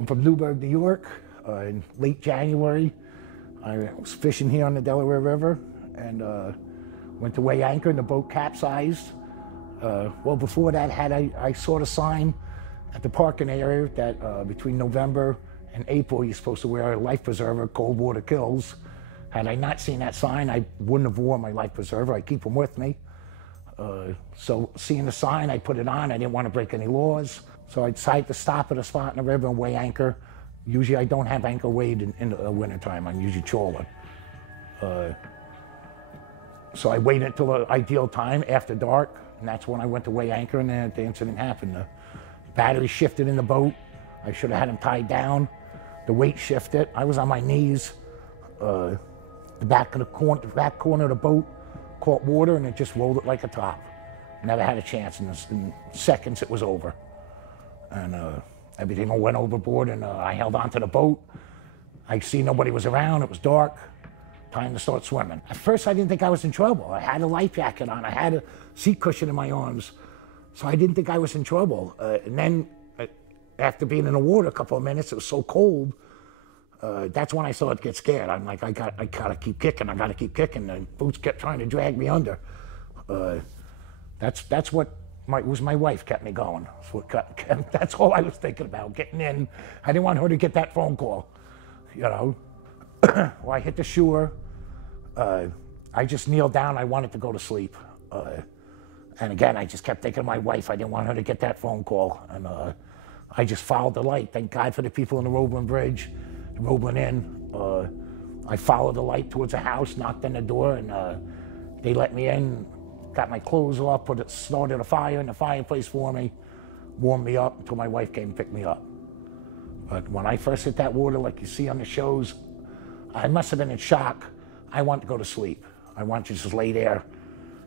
I'm from Newburgh, New York. In late January, I was fishing here on the Delaware River and went to weigh anchor and the boat capsized. Well, before that, I saw the sign at the parking area that between November and April, you're supposed to wear a life preserver, cold water kills. Had I not seen that sign, I wouldn't have worn my life preserver. I keep them with me. So seeing the sign, I put it on. I didn't want to break any laws. So I decided to stop at a spot in the river and weigh anchor. Usually I don't have anchor weighed in the wintertime. I'm usually trawling. So I waited until the ideal time after dark, and that's when I went to weigh anchor, and then the incident happened. The battery shifted in the boat. I should have had him tied down. The weight shifted. I was on my knees. The back corner of the boat caught water, and it just rolled it like a top. Never had a chance. In seconds, it was over. And everything went overboard, and I held onto the boat. I see nobody was around. It was dark. Time to start swimming. At first, I didn't think I was in trouble. I had a life jacket on. I had a seat cushion in my arms. So I didn't think I was in trouble. And then, after being in the water a couple of minutes, it was so cold, that's when I started to get scared. I'm like, I gotta keep kicking. I gotta keep kicking. And boots kept trying to drag me under. That's what was my wife kept me going. That's all I was thinking about, getting in. I didn't want her to get that phone call, you know. Well, I hit the shore. I just kneeled down. I wanted to go to sleep. And again, I just kept thinking of my wife. I didn't want her to get that phone call. And I just followed the light. Thank God for the people in the Roebling Bridge, the Roebling Inn. I followed the light towards a house, knocked on the door, and they let me in. Got my clothes off, started a fire in the fireplace for me, warmed me up until my wife came and picked me up. But when I first hit that water, like you see on the shows, I must have been in shock. I wanted to go to sleep. I wanted to just lay there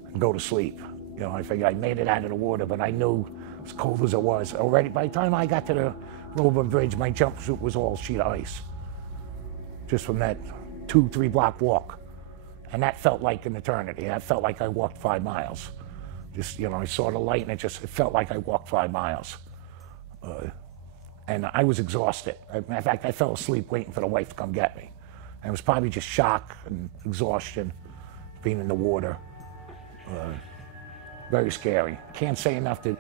and go to sleep. You know, I figured I made it out of the water, but I knew as cold as it was. Already, by the time I got to the Roebling Bridge, my jumpsuit was all sheet of ice. Just from that 2-3 block walk. And that felt like an eternity. That felt like I walked 5 miles. Just, you know, I saw the light and it felt like I walked 5 miles. And I was exhausted. Matter of fact, I fell asleep waiting for the wife to come get me. And it was probably just shock and exhaustion, being in the water. Very scary. Can't say enough that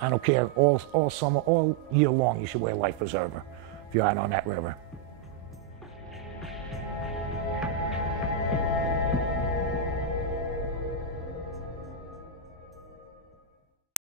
I don't care, all summer, all year long, you should wear a life preserver if you're out on that river.